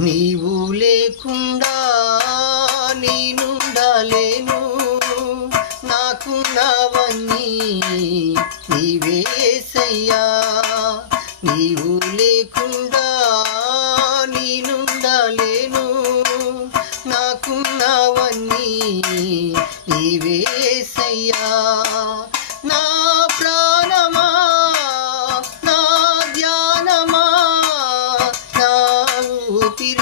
నీవు లేకుండా నేనుండలేను, నాకున్నవన్నీ నీవే యేసయ్యా. నీవు లేకుండా నేనుండలేను, నాకున్నవన్నీ నీవే యేసయ్యా. నా ప్రాణమా, నా ధ్యానమా, నా ఊపిరి